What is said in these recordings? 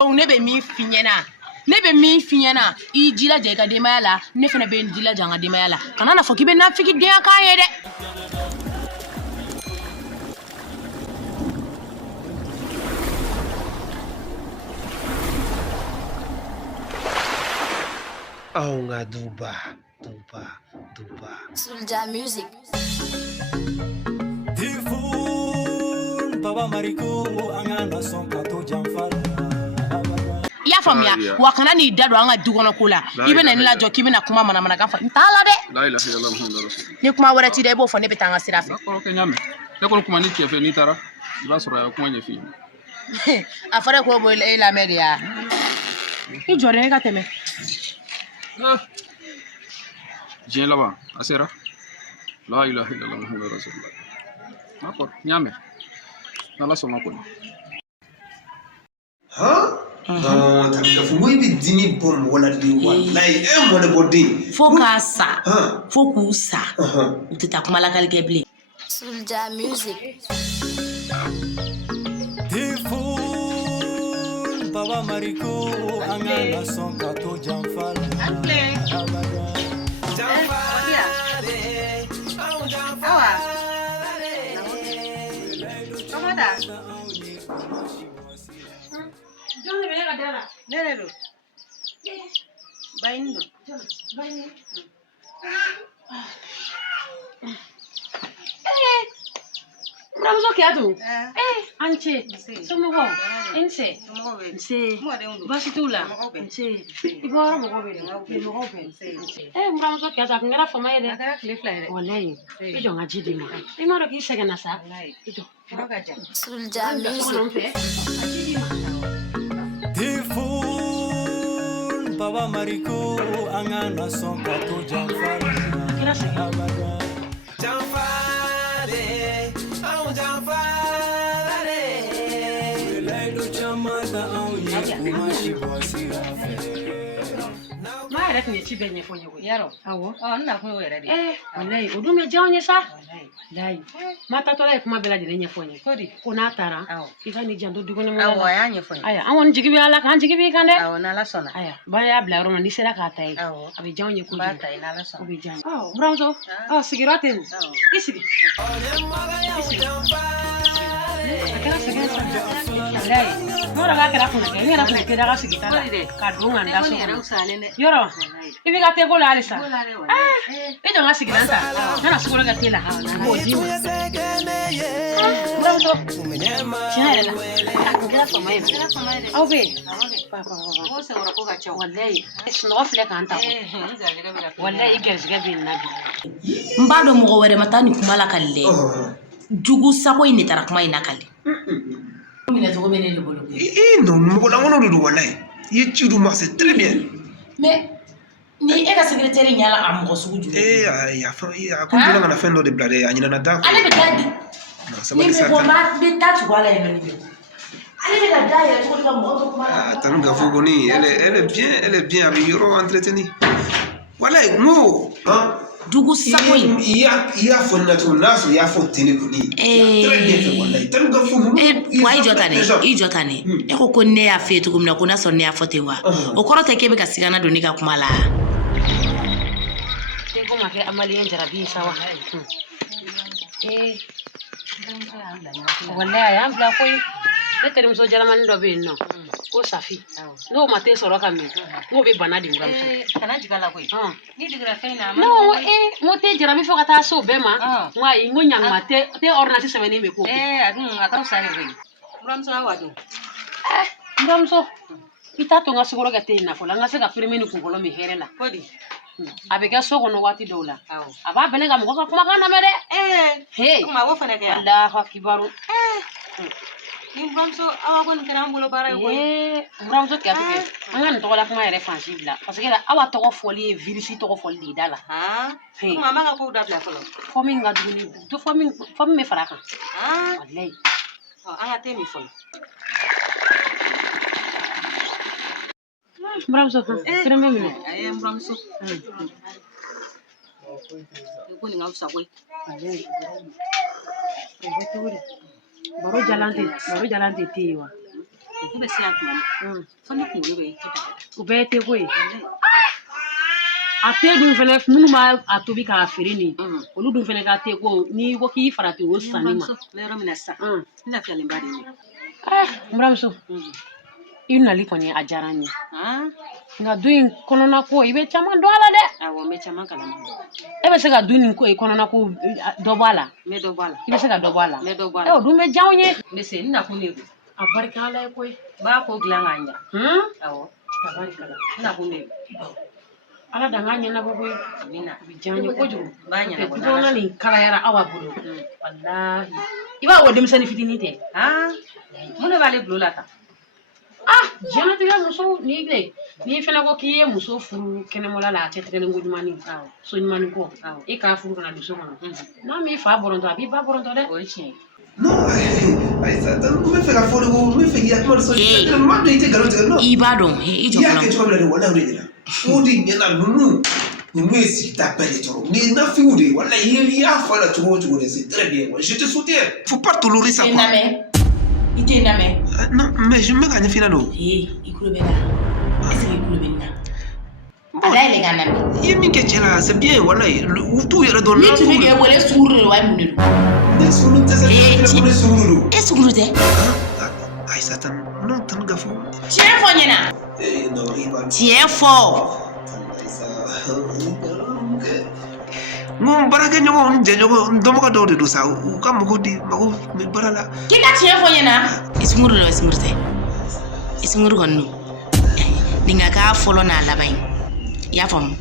ne be min fiɲɛna I jilaja I ka denbaya la ne fana be n jilaja n ka denbaya la kana na fɔ k'i be nafiki denya kan ye dɛ nga duba Sulja Music Tifun Baba Mariko angana son kato jamfal ya faamuya wa kana ni da do an ka du kɔnɔ ko la I bɛ na ni lajɔ k'i bɛ na kuma mana kan fɔ n t'a la dɛ la ilaha illallah muhammadur rasul ni kuma wɛrɛ ti dɛ I b'o fɔ ne bɛ taa n ka sira fɛ d'accord ke ɲame ne kɔni kuma ni cɛ fɛ n'i taara I b'a sɔrɔ a ye kuma ɲɛf'i ye a fɔra ko bɔ e lamɛn de ya I jɔlen e ka tɛmɛ diɲɛ laban a sera la ilaha illallah muhammadur rasulullah d'accord ɲame n'ala sɔnna kɔni non tanga fu moy bi dimi bom wala di wallahi mo ne boddi fo ka sa fo k'u sa u tɛ taa kuma lakali kɛ bilen Sulja Music Tifun Baba Mariko angana son kato jamfal Ramuso Kiatu Anche somɔgɔ nse baasi t'u la nse I bɔra mɔgɔ bɛ Ramuso Kiatu a kun kɛra fama ye dɛ wallahi I jɔ n ka ji d'i ma I m'a dɔn k'i sɛgɛnna sa I jɔ Sulja Music Tifun Baba Mariko angana son kato jamfal Ma yɛrɛ tun ye ci bɛɛ ɲɛfɔ ɲɛfɔ yarɔ awɔ n na kun y'o yɛrɛ de wallahi o dun bɛ diya anw ye sa wallahi ma taatɔla ye kuma bɛɛ lajɛlen ɲɛfɔ n ye ko n'a taara I ka n'i janto dukɔnɔ mɔgɔw la awɔ a y'a ɲɛfɔ n ye aya an kɔni jigi bɛ Ala kan an jigi b'i kan dɛ awɔ n'Ala sɔnna aya ba y'a bila yɔrɔ min n'i sera k'a ta ye awɔ a bɛ diya anw ye kojugu b'a ta ye n'Ala sɔnna o bɛ diya an ye buramuso sigiyɔrɔ tɛ nin I sigi a kɛra sɛgɛn sa wallahi n'o yɛrɛ k'a kɛra kunna kɛ n yɛrɛ kun bɛ teliya ka sigi ta la ka don ka n da so yɔrɔ I b'i ka te ko la halisa I jɔ n ka sigilan ta n ka na sukaro kɛ te la n b'o d'i ma buramuso tiɲɛ yɛrɛ la a kun kɛra fama ye aw bɛ yen wallahi sunɔgɔ filɛ k'an ta wallahi I garijɛgɛ bɛ nin na bi n b'a dɔn mɔgɔ wɛrɛ ma taa nin kuma la kali dɛ jugu sago in de taara kuma in na kali minɛcogo bɛ ne de bolo non mɔgɔ lankolon de don wallahi I ye ci du ma c'est très bien mais ni e ka secrétaire ɲala a mɔgɔ sugu jumɛn a ko donna kana fɛn dɔ de bila dɛ a ɲinana da ale bɛ taa di ni bɛ bɔ n bɛ taa tugu a la yen nɔ ni bɛ ale bɛ ka da yɛrɛ cogo di ka mɔgɔ to kuma la tanu ka fɔ kɔni elle est bien a bɛ yɔrɔ entretenir wallahi n ko jugu sago in I y'a fɔ na cogo n'a sɔrɔ I y'a fɔ télé kɔni très bien fait wallahi tanu ka fɔ wa I jɔ tan dɛ I jɔ tan dɛ e ko ne y'a f'i ye cogo min na ko n'a sɔrɔ ne y'a fɔ ten wa o kɔrɔ tɛ k'e bɛ ka sigana don ne ka kuma la e ko ma kɛ amaliyɛn jarabi sa wa wallahi a y'an bila koyi ne terimuso jalamanin dɔ bɛ yen nɔ ko Safi n'o ma te sɔrɔ ka min n'o bɛ bana di buramuso kana jig'a la koyi ni digira fɛn na non mo te jarabi fo ka taa se o bɛɛ ma n ko ayi n ko ɲanguma te ordonnance sɛbɛnnen bɛ ko a dun a ka fisa de koyi buramuso awa don buramuso I t'a to n ka sukaro kɛ te in na fɔlɔ an ka se ka permis ni kunkolo min hɛrɛ la ko di a bɛ kɛ so kɔnɔ waati dɔw la a b'a bɛn ne ka mɔgɔ ka kumakan lamɛn dɛ he o fana kɛ Alahu akibaru ni buramuso awa kɔni kɛra an bolo baara ye koyi buramuso Kiyatu kɛ an ka nin tɔgɔla kuma yɛrɛ fansi bila parce que awa tɔgɔ fɔli ye virus tɔgɔ fɔli de ye da la kuma an b'a ka kow dabila fɔlɔ fɔ min ka jugu ni fɔ min bɛ fara a kan wallahi an ka te min fɔlɔ buramuso permis minɛ a ye buramuso ko nin ka fisa koyi baro jalan tɛ te ye wa ku be siya kuma fo ni ku be kita u be te ko a te dun fene munu ma a tobi ka fere ni olu dun fene ka te ko ni ko ki farati o sani ma le ro mina sa ina fi alimba ni muramuso ina li koni a jaranye nga duin konona ko ibe chama do ala de awo me chama kala ma e be se ga duin ko e konona ko do bala me do bala ibe se ga do bala me do bala e o du me jawnye me se ina ko ne a barka ala ko ba ko glanganya awo tabarika ina ko ne ala danganya na bobo mina bijanye ko juru banya na bona ni kala yara awa bulu wallahi iba wo dem sani fitini te mun bale blula ta jana tiga muso ni be ni fela ko kiye muso furu kene mola la tete kene ngudumani so ni mani ko e ka furu kana duso kono na mi fa boronto abi ba boronto de o chi no ai sa tan come fe la foro come fe ya come so ma do ite garote no ibadon e ijo kono ya ke to le wala ure udi nyana nunu ni mwezi t'appelle trop mais na fi udi wala il y a fa la trop c'est très bien je te soutiens faut pas tolérer ça quoi ite name non mais je me gagne finalo ikulubena est-ce que ikulubena ada ile ganame yemi ke chela c'est bien wala tout yara don ni tu be wele suru wa munulu mais suru te c'est suru e suru te ai satan non tan gafo tiens fonyena non tiens fort mon baraka nyogo njenyogo ndomo ka dawde do sa u kam ko di mako mi barala kita tiens fonyena isunguru lo isungurte isunguru gonnu dinga ka folo na labai ya fam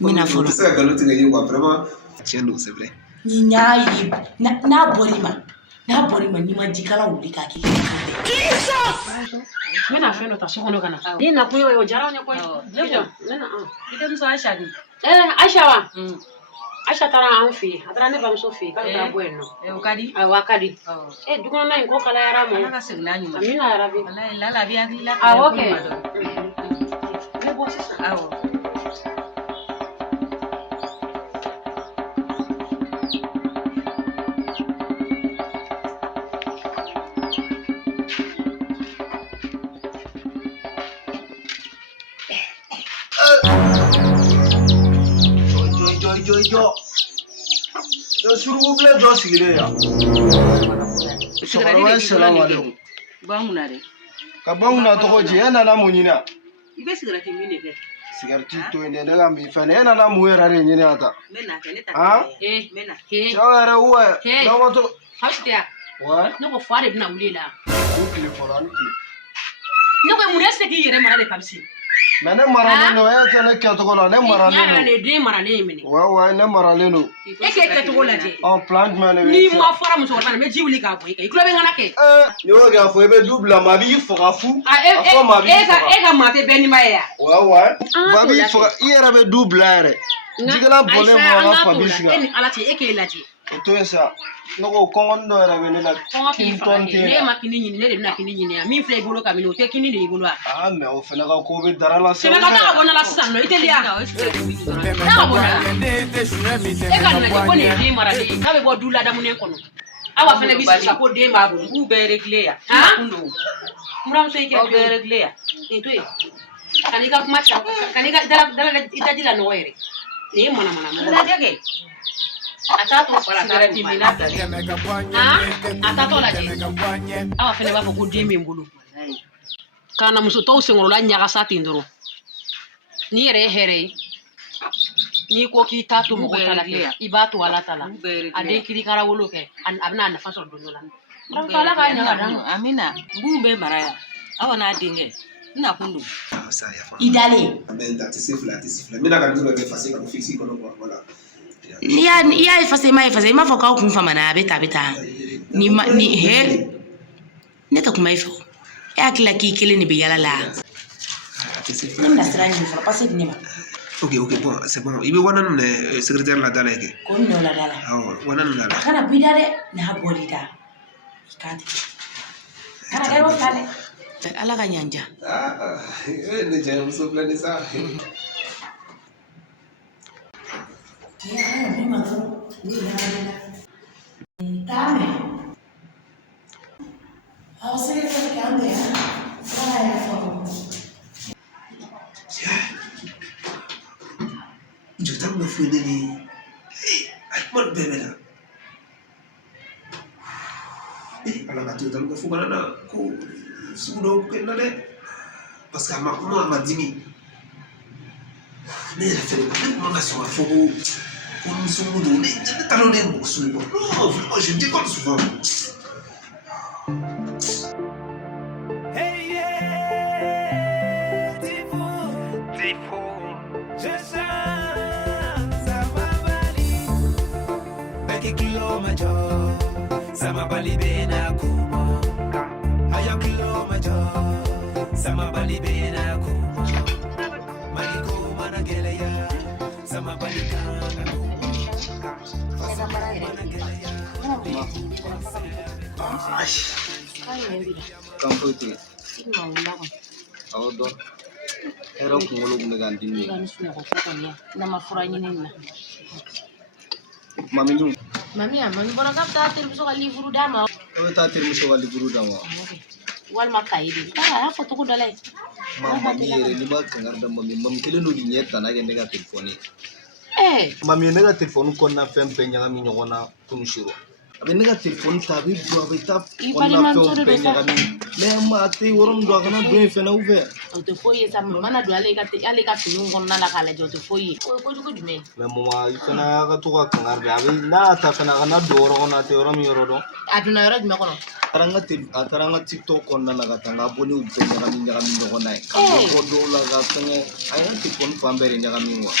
mina folo ça galote ngi ko vraiment tiens c'est vrai ni nyaayi na borima ni ma dikala wuli ka ki mina feno ta sokono kana ni na kuyo yo jaranya ko nena ide muso Aisha ni Aisha wa Aisha tara an fi atara ne bamso fi ka ta bueno ukadi wakadi dukono na inko kala yara mo na signa nyuma amina yarabi wallahi lala bi akila okay ne bosi sa yo suru ble jo sigire ya assalamu alaikum ba munare ka banguna to ko je na munyina ibe sigarati mine be sigarati to inde daga mi fa ne na mu yara re nyina ata mena ke ne ta mena jawara uwa na wato hashtia wa no ko fare bina ulela ukli foran ki no ko munese ki yere mara de pamsi mane marale no ya tane ke to kola ne marale no ya ne de marale mini wa ne marale no e ke to kola je on plant mane ni ma fara muso wala me jiwli ka boy ke klobe ngana ke ni o ga fo ebe double ma bi fo ga fu afo ma bi e ga mate be ni ma ya wa ba bi fo ira be double are jigala bole mo na pa bi siga ni ala ti e ke laji to esa no ko kongondo era be ni la tonte ne ma kini nyini ne de na kini nyini mi fle bolo ka mi no te kini de bolo me o fena ka ko be darala se se na ka bona la sa no itelia na bona e ka na ko ne di mara de ka be bo dula da munen kono awa fena bi sa ko de ma bo u be regle ya kundo muram so ike be regle ya to e kanika kuma cha kanika dala itajila no were ni mona mona dege atato fara sigarati minata atato la je awa fene ba ko demi mbulu kana muso to singoro la nyaga satindoro ni here ni ko ki tatu mo ko tala ke ibatu wala tala ade kiri kara wolo ke abna na faso donyola kala ka nyaga dan amina ngumbe maraya awa na dinge ina kundu idale amenda tisifla mina ka ndulo be fasi ka fixi kono wala iya efase ma fo ka ku mfa mana beta ni he neta kuma ifo ya kila ki kile ni be yala la nda strange for passer ni ma ok bon c'est bon ibe wonan ne secrétaire la dala ke ko no la dala wonan la kana bidare na bolida ikati kana ero fale ala ka nyanja ne je muso plan ça Dame. I'll see you Juta mafuni ni akmal bebela ala ka juta mafuni na ko sudo ko na de parce que ma dimi mais la fait ma ka so fo ko sudo ne talo ne mo sudo non vraiment je me déconne souvent. Sama bali bena kuma Aya kilometer Sama bali bena kuma Mali kuma na geleya Sama bali kana Kamputi. Audo. Era kungolo kumegandini. Mami Mami bora kapta termiso ka livro dama. Kau tak termiso kali guru dama. Wal makaidi. Kaya foto ko dalay. Mami ni ba kengar dama mami kele no dinyeta na gende ka telefoni. Mami ne ka telefoni ko na fem penya kami nyona kunshiro. Abi ne ka telefoni tabi do abi tap ko na fem penya kami. Le mate worom do kana do fena uve. O te foi esa mana do ale ka tinu ngona la kala jo te foi. Ko dume. Me mama ifena ka to ka kengar abi na ta fena kana do ro na te worom yoro do. Aduna yoro dime kono. Ataranga TikTok konna la katanga boni ubto kami nyakami do kona. Ko do la ka tenge ayan telefoni pambere nyakami wa.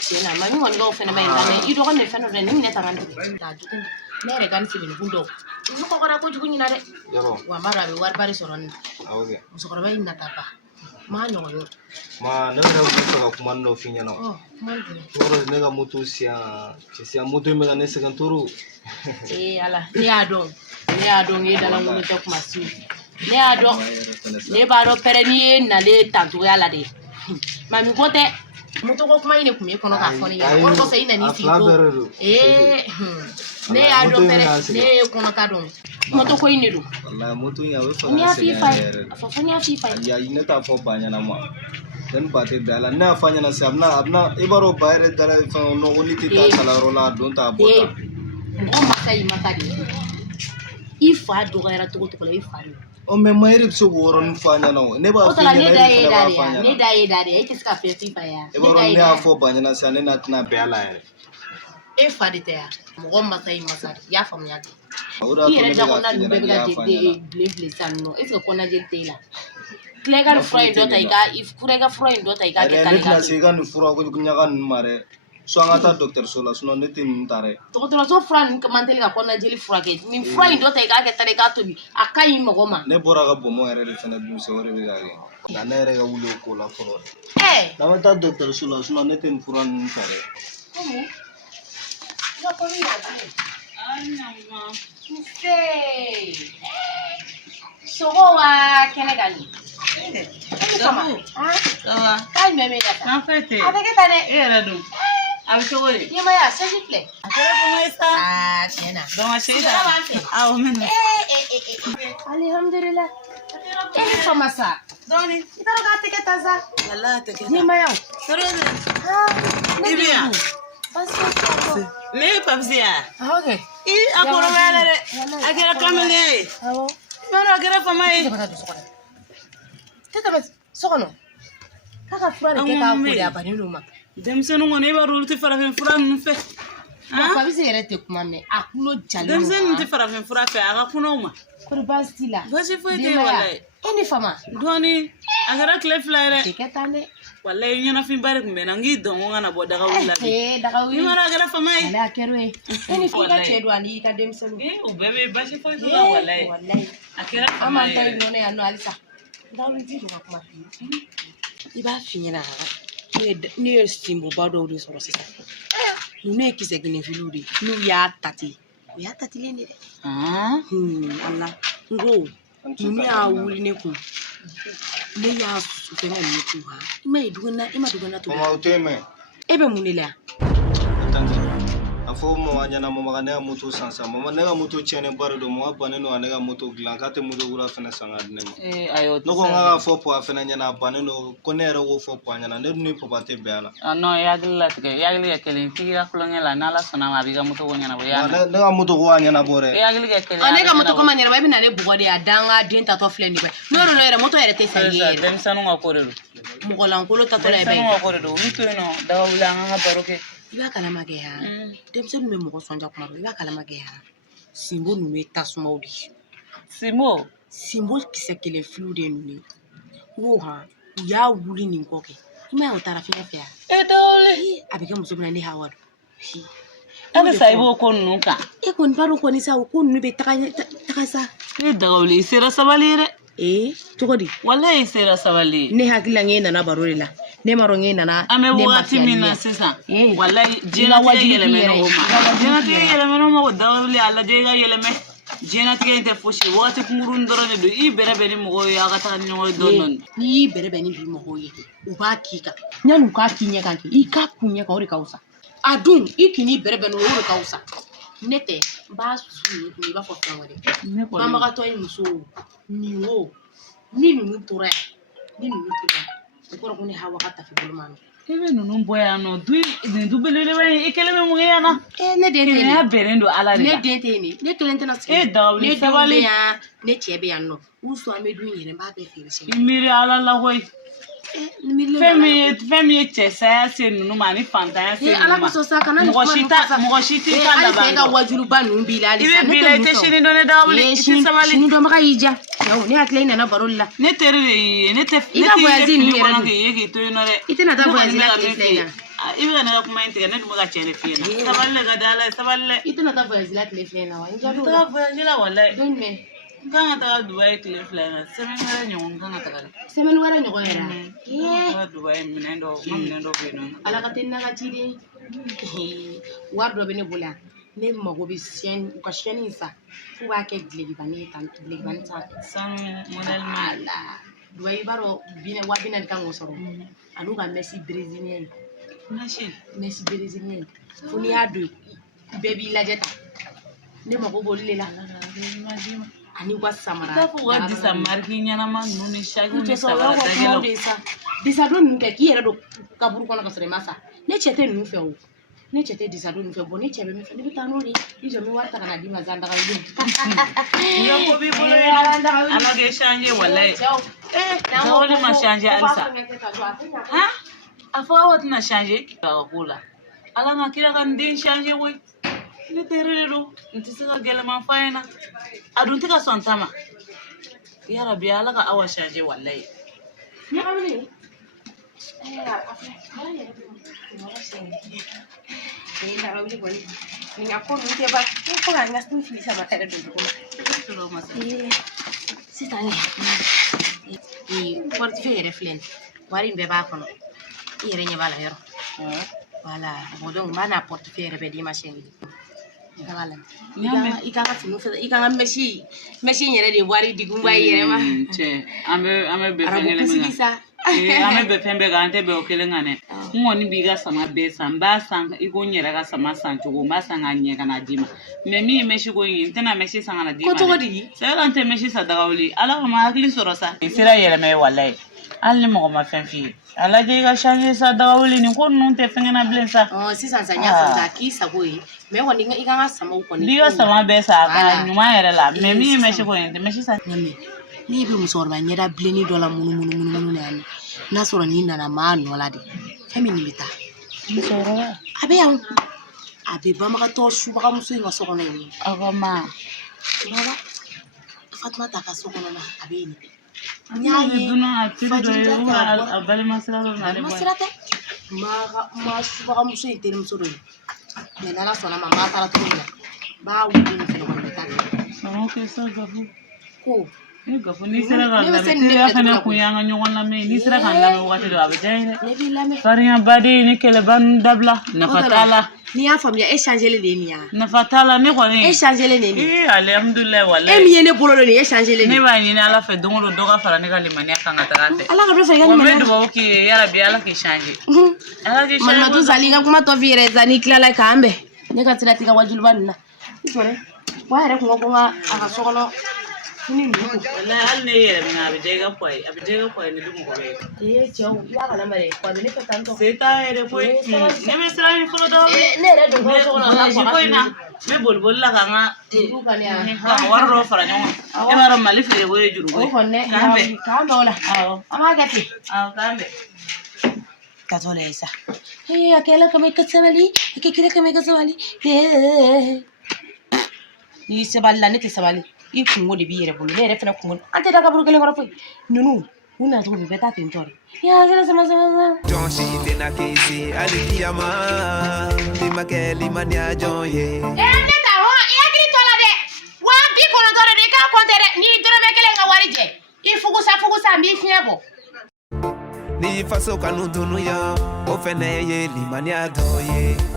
Tiena mami woni go fena mai ngane ido ko ne fena re ni ne tarandu. Da jutin. Mere kan sibin bundo. Uno ko kora ko jugunya na de. Yaro. Wa mara be war bari soron. Awge. Musokora ba inna tapa. Ma nyongo yo. Ma ne re ko kuma no finya no. Oh, malde. Toro ne ga moto sia moto me ga ne se kan toro. Ala. Ni adon e dala ngono to kuma su. Ne adon. Ne ba ro pere ni na le tantu ya la de. Mami gote moto ko kuma ine kuma e kono ka foni ya. Ko se ina ni figo. Ne adon pere ne kono ka don. Moto ko ine do. Wallahi moto ya we fa. Ni afifa. Afafoni afifa. Ya ine ta fo banya na ma. Dan bate dala na fanya na sabna abna ibaro bayre dala fa no woni ti ta salaro la don ta bota. Ngo masai matadi. Ifa do gara to la ifa. O me mayri so woron fanya no ne ba fanya na fanya. Ne dai ai tiska festifa ya. Ibaro ne afo banya na sane na tna bela ya. Ifa de te. Ngo masai matadi. Ya fam ya. Ora to ne ga na be ga de blé sanno. Est-ce que kona jente la. Klega friend do taiga if kurega friend do taiga ke taliga. Ne se ga ni fura ko kunya kan mare. So angata docteur sola suno ne tin tare. To so friend ka mantel ga kona jeli fura ke. Min friend do taiga ke taliga to bi. Akai magoma. Ne bora ga bomo ere le fena du se ore be ga ge. Na ne re ga wulo ko la foro. Na mata docteur sola suno ne tin fura ni tare. Como? Ya ko ni ma. Sei. Sowa kenegani. Sawa. Kai meme data. Na fete. Avec tane. Era do. Abi chogori. Yema ya s'il vous plaît. Akara pomesa. Tiena. Doma sheida. Ah, meno. Alhamdulillah. Kama sa. Doni. Itaro ka tiketa za. Wallahi take. Yema ya. Sorry. Ibia. Basi. Me papsia. Okay. Akoro bele. Akira kamele. Awo. Mano akira famai. Teta bas. Sokono. Kaka fura ke ka ko ya bani numa. Demsenu ngone ba rulti farafen fura nfe. Ko bisi yere te kuma me akulo jalo. Demsenu ti farafen fura fe aga kuno ma. Ko basi la. Basi foi te wallahi. Eni fama. Doni agara clef flyer. Tiketane. Wallahi nyana fin bare kumbe nangi dongo ngana bo daga wula. Daga wula. Ni mara agara famai. Ala kerwe. Eni fika chedu ali ka demsenu. Ubebe basi foi to wallahi. Wallahi. Akira Ama famai. to no ne anu alisa. Dawo jiru ka kuma. Iba finyana. Ni simbo bado uri soro sisa. Nune kisegini filuri. Nu ya tati. Ya tati lene de. Allah. Ngo. Nune a wuri ne ku. Ne ya su fenga ne ku ha. Ima dugana to. Mama uteme. Ebe munela. Tangi. fo mama ɲana mama ka ne ka moto san sa mama ne ka moto tiɲɛnen ba de don mama bannen don ka ne ka moto dilan k'a tɛ moto kura fɛnɛ san ka di ne ma ne ko n ka fɔ papa fɛnɛ ɲɛna a bannen don ko ne yɛrɛ k'o fɔ papa ɲɛna ne dun ni papa tɛ bɛn a la non i hakili latigɛ i hakili kɛ kelen f'i ka kulonkɛ la n'ala sɔnna ma a b'i ka moto ko ɲɛnabɔ ne ka moto ko a ɲɛnabɔ dɛ i hakili kɛ kelen ne ka moto ko ma ɲɛnabɔ i bɛna ne bugɔ de a danga den tatɔ filɛ nin bɛ n'o yɛrɛ yɛrɛ moto yɛrɛ tɛ san ye yɛrɛ denmisɛnninw ka ko de don mɔgɔ lankolon tatɔ la bɛ denmisɛnninw ka ko de don olu to yen nɔ daga wuli an ka baro kɛ i b'a kalama kɛ ya denmisɛnninw bɛ mɔgɔ sɔnja kuma bɛɛ i b'a kalama kɛ ya Simbo ninnu ye tasumaw de ye Simbo kisɛ kelen filiw de ye ninnu ye wo han u y'a wuli nin kɔ kɛ i m'a ye o taara fiɲɛ fɛ yan dawuli a bɛ kɛ muso min na ne Hawa don halisa i b'o ko ninnu kan e kɔni b'a dɔn kɔni sa o ko ninnu bɛ taga sa e dagawuli i sera sabali ye dɛ cogo di walahi i sera sabali ye ne hakili la ŋ'e nana baro de la ne ma dɔn ŋ'e nana an bɛ wagati min na sisan walahi diɲɛlatigɛ yɛlɛmɛna o ma diɲɛlatigɛ yɛlɛmɛna o ma ko dagawuli a lajɛ i ka yɛlɛmɛ diɲɛlatigɛ in tɛ fosi ye wagati kunkuruni dɔrɔn de don i bɛrɛ bɛn ni mɔgɔw ye a ka taga ni ɲɔgɔn ye dɔɔni dɔɔni n'i y'i bɛrɛ bɛn ni bi mɔgɔw ye u b'a k'i kan yanni u k'a k'i ɲɛ kan kɛ i k'a k'u ɲɛ kan o de ka wusa a dun i k'i n'i bɛrɛ bɛn o de ka wusa ne tɛ n b'a susu i b'a fɔ fɛn wɛrɛ banbagatɔ ye muso nin o ni ninnu tora yan ni ninnu tora o kɔrɔ ko ne Hawa ka tafi bolo ma nɔ i bɛ ninnu bɔ yan nɔ nin du belebeleba in i kelen bɛ mun kɛ yan na ne den tɛ yen kɛnɛya bɛnnen don ala de la ne den tɛ yen ne kelen tɛna sigi dawuli sabali ne denw bɛ yan ne cɛ bɛ yan nɔ u sɔn an bɛ dun yɛrɛ n b'a bɛɛ feere sini i miiri ala la koyi fɛn min ye cɛ saya se ninnu ma ani fantanya se ninnu ma mɔgɔ si t'i ka laban dɔn ka wajuruba ninnu b'i la i bɛ bi la i tɛ sini dɔn ne dawuli i tɛ sabali sini dɔnbaga y'i ja ne hakili i nana baro la ne teri de y'i ye ne tɛ i ka voyage ninnu yɛrɛ kɔnɔ k'i ye k'i to yen nɔ dɛ i tɛna taa voyage la tile fila in na i bɛ ka ne ka kuma in tigɛ ne dun bɛ ka cɛ de f'i ɲɛna sabali le ka di ala ye sabali dɛ i tɛna taa voyage la tile fila in na wa n taga voyage la walayi don jumɛn n kan ka taga Dubayi tile fila in na semaine wɛrɛ ɲɔgɔn n kan ka taga dɛ semaine wɛrɛ ɲɔgɔn yɛrɛ n ka taga Dubayi minɛn dɔw bɛ yen nɔ ala ka teli n'a ka ci de wari dɔ bɛ ne bolo yan ne mago bɛ u ka chaîne in san f'u b'a kɛ gilekibani ye tan gilekibani sanfɛ sanu modèle ma Dubayi i b'a dɔn 40.000 kan k'o sɔrɔ ani ka Messi brésilien Messi brésilien fo n'i y'a don bɛɛ b'i lajɛ tan ne mago b'olu de la ani u ka samara i t'a fɔ u ka disa mariki ɲɛnama ninnu ni sakiw ni sabara dajɛlaw disa don ninnu kɛ k'i yɛrɛ don kaburu kɔnɔ ka sɔrɔ i ma sa ne cɛ tɛ ninnu fɛ o ne cɛ tɛ disa don ninnu fɛ bon ne cɛ bɛ min fɛ ne bɛ taa n'o de ye i jɔ n bɛ wari ta ka na d'i ma zan dagaw don nka ko b'i bolo yen ala k'e changer walayi dawuli ma changer halisa a fɔ aw tɛna changer ka ko la ala ma kira ka n den changer koyi ne teri de don n tɛ se ka gɛlɛman f'a ɲɛna a dun tɛ ka sɔn ta ma yarabi ala ka awa changer walayi sisan portefeuille yɛrɛ filɛ nin wari in bɛɛ b'a kɔnɔ i yɛrɛ ɲɛ b'a la yɔrɔ voilà bon donc n b'a n'a portefeuille yɛrɛ bɛɛ d'i ma siɲɛ i kan ka fini fɛ i kan ka mɛsi in yɛrɛ de wari digun b'a yɛrɛ ma cɛ an bɛ bɛn fɛn kelen min kan an bɛ bɛn fɛn bɛɛ kan an tɛ bɛn o kelen kan dɛ n kɔni b'i ka sama bɛɛ san n b'a san i ko n yɛrɛ ka sama san cogo n b'a san k'a ɲɛ ka na d'i ma mais min ye mɛsi ko in n tɛna mɛsi san ka na d'i ma dɛ c'est vrai n tɛ mɛsi san dagawuli ala ka ma hakili sɔrɔ sa nin sera yɛlɛmɛ ye walayi hali ni mɔgɔ ma fɛn f'i ye a lajɛ i ka changer sa dagawuli nin ko ninnu tɛ fɛngɛ na bilen sa sisan sa n y'a faamu k'a k'i sago ye mais kɔni i kan ka samaw kɔni n'i ka sama bɛɛ sa a ka ɲuman yɛrɛ la mais min ye mɛsi ko in tɛ mɛsi sa n'i bɛ musokɔrɔba ɲɛda bilenni dɔ la munumunu na yan n'a sɔrɔ n'i nana maa nɔ la de fɛn min nin bɛ taa a bɛ yan a bɛ banbagatɔ subagamuso in ka so kɔnɔ yen aw ka ma Fatuma ta ka so kɔnɔ na a bɛ yen n y'a ye a teri dɔ ye a balima sira dɔ nalen bɔ sira tɛ ma subagamuso in terimuso dɔ ye mais n'ala sɔnna ma maa taara cogo min na b'a wuli nin fɛnɛ kɔnɔ bɛ taa kɛ sa gafu ko Gafo n'i sera ka lamɛn teriya fana kun y'an ka ɲɔgɔn lamɛn n'i sera ka lamɛn waati dɔ a bɛ diya n ye dɛ farinya baden ni kɛlɛba ninnu dabila nafa t'a la n'i y'a faamuya e changelen de ye nin ya nafa t'a la ne kɔni e changelen de ye nin alhamdulilayi walayi e min ye ne bolo don nin ye changelen ne b'a ɲini ala fɛ don o don dɔ ka fara ne ka limaniya kan ka taga fɛ ala ka dɔ fara i ka limaniya n bɛ dugawu k'i ye yarabi ala k'i changer Malimatu Zali n ka kuma tɔ f'i yɛrɛ sa n'i tilala k'an bɛn ne ka tila tika wajuliba nina ntore wa yɛrɛ kun ko nka a ka so kɔnɔ fini ninnu wallahi hali ne yɛrɛ min a bɛ diya i ka poye ni du mɔgɔ bɛ cɛw i b'a kalama dɛ kwa ne fɛ tan tɔ se t'a yɛrɛ foyi ne bɛ siran in fɔlɔ dɔrɔn ne yɛrɛ don so kɔnɔ voyage ko in na n bɛ boli la ka n ka wari dɔw fara ɲɔgɔn kan e b'a dɔn Mali feere ko ye juru ko ye k'an bɛn o la an b'a kɛ ten k'an bɛn tatɔ la sa a kɛla kama i ka sabali a kɛ kira kama i ka sabali n'i sabali la ne tɛ sabali i kungo de b'i yɛrɛ bolo ne yɛrɛ fana kungo an tɛ da kaburu kelen kɔrɔ foyi ninnu u nacogo bɛ bɛɛ taa ten tɔ de sama John si tena kisi alikiyama limakɛ limaniya jɔn ye ne ta hɔ i hakili to la dɛ 50 de i k'a compter dɛ n'i dɔrɔmɛ kelen ka wari jɛ i fugusa n b'i fiɲɛ bɔ ni faso kanu dunuya o fɛnɛ ye limaniya dɔ ye